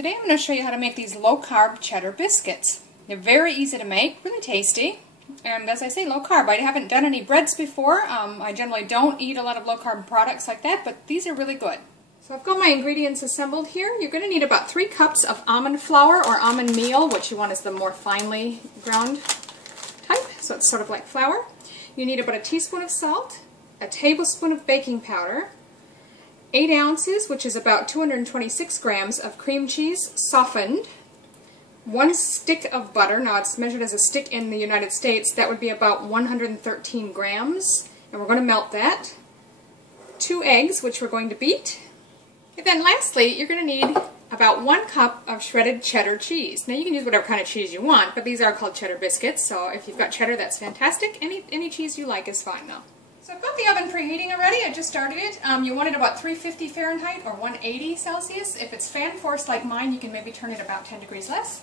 Today I'm going to show you how to make these low-carb cheddar biscuits. They're very easy to make, really tasty, and as I say, low-carb. I haven't done any breads before. I generally don't eat a lot of low-carb products like that, but these are really good. So I've got my ingredients assembled here. You're going to need about 3 cups of almond flour or almond meal, which you want is the more finely ground type, so it's sort of like flour. You need about a teaspoon of salt, a tablespoon of baking powder, 8 ounces, which is about 226 grams of cream cheese softened, 1 stick of butter. Now it's measured as a stick in the United States. That would be about 113 grams, and we're going to melt that. 2 eggs, which we're going to beat. And then lastly, you're going to need about 1 cup of shredded cheddar cheese. Now you can use whatever kind of cheese you want, but these are called cheddar biscuits, so if you've got cheddar, that's fantastic. Any cheese you like is fine though. So I've got the oven preheating already. I just started it. You want it about 350 Fahrenheit or 180 Celsius. If it's fan forced like mine, you can maybe turn it about 10 degrees less.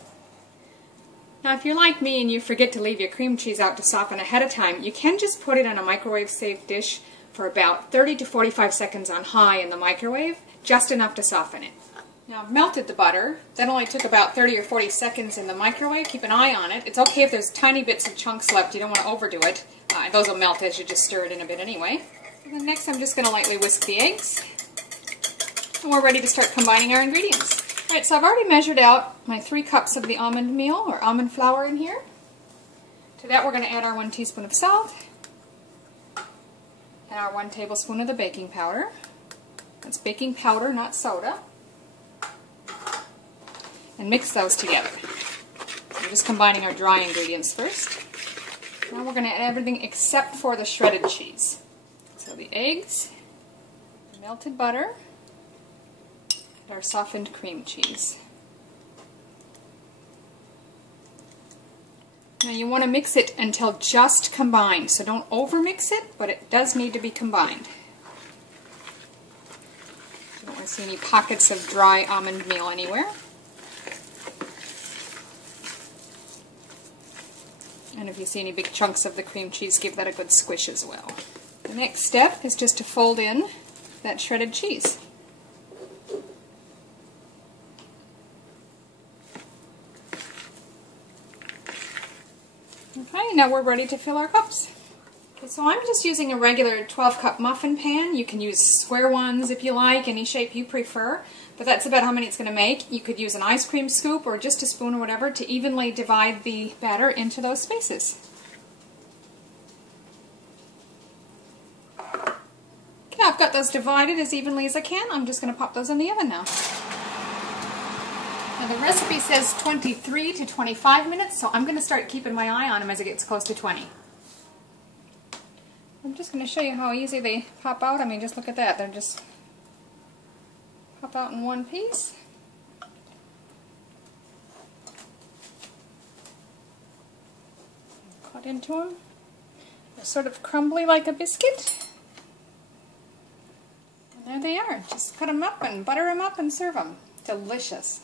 Now if you're like me and you forget to leave your cream cheese out to soften ahead of time, you can just put it on a microwave safe dish for about 30 to 45 seconds on high in the microwave, just enough to soften it. Now I've melted the butter. That only took about 30 or 40 seconds in the microwave. Keep an eye on it. It's okay if there's tiny bits of chunks left. You don't want to overdo it. Those will melt as you just stir it in a bit anyway. And then next I'm just going to lightly whisk the eggs. And we're ready to start combining our ingredients. Alright, so I've already measured out my 3 cups of the almond meal or almond flour in here. To that we're going to add our 1 teaspoon of salt and our 1 tablespoon of the baking powder. That's baking powder, not soda. And mix those together. We're just combining our dry ingredients first. Now we're going to add everything except for the shredded cheese. So the eggs, the melted butter, and our softened cream cheese. Now you want to mix it until just combined, so don't over-mix it, but it does need to be combined. You don't want to see any pockets of dry almond meal anywhere. And if you see any big chunks of the cream cheese, give that a good squish as well. The next step is just to fold in that shredded cheese. Okay, now we're ready to fill our cups. Okay, so I'm just using a regular 12-cup muffin pan. You can use square ones if you like, any shape you prefer, but that's about how many it's going to make. You could use an ice cream scoop or just a spoon or whatever to evenly divide the batter into those spaces. Okay, I've got those divided as evenly as I can. I'm just going to pop those in the oven now. Now the recipe says 23 to 25 minutes, so I'm going to start keeping my eye on them as it gets close to 20. I'm just going to show you how easy they pop out. I mean, just look at that. They're just pop out in one piece. Cut into them. They're sort of crumbly like a biscuit. And there they are. Just cut them up and butter them up and serve them. Delicious.